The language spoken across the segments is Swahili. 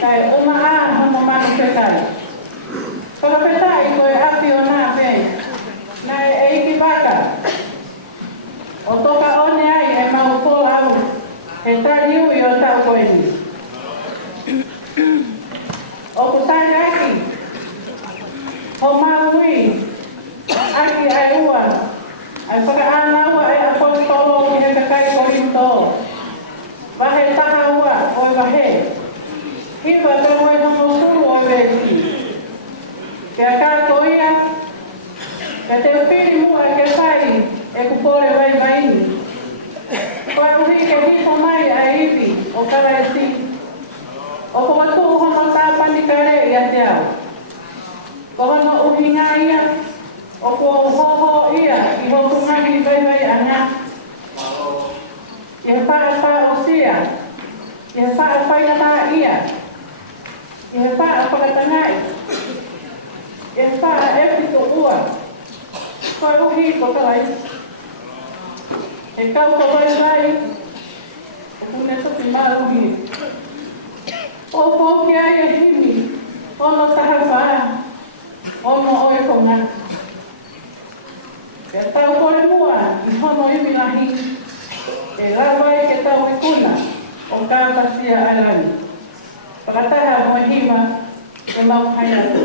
Kai umaa hono manu petai. Pakapetai koe api o nā pei. Nai eiki waka. O toka one ai e mau tō au. E tari ui o tau koe ni. O kutani aki. O maui. Aki ai ua. Ai whakaanaua e a kōtolo ki he kakai korinto. Wahe taha ua oi wahe. Hipa te moe hono kuru oi weki. Kia kāko ia. Kia te upiri mua ke whai e kupore vai vaini. Koe uhi ke hipo mai a iwi o karaisi. O kawatu hono tāpani kare ia te au. Ko hono uhi ngā ia. O kua uhoho ia i hoku ngahi vai vai anga. I he wha o sia. I he wha whainata ia. I he wha whakatangai. I he wha epito ua. Koe uhi ko karai. E kau ko vai vai. O kune tuki maa uhi. O pōki ai e himi. Ono taha wha. Ono oe ko ngā. E tau kore mua i hono imi nahi. E rawai ke tau i kuna o kāpasia alani. Pakataha mo hima e mau hai atu.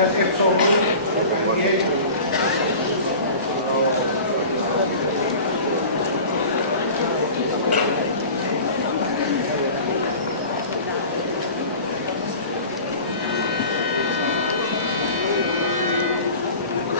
Gracias,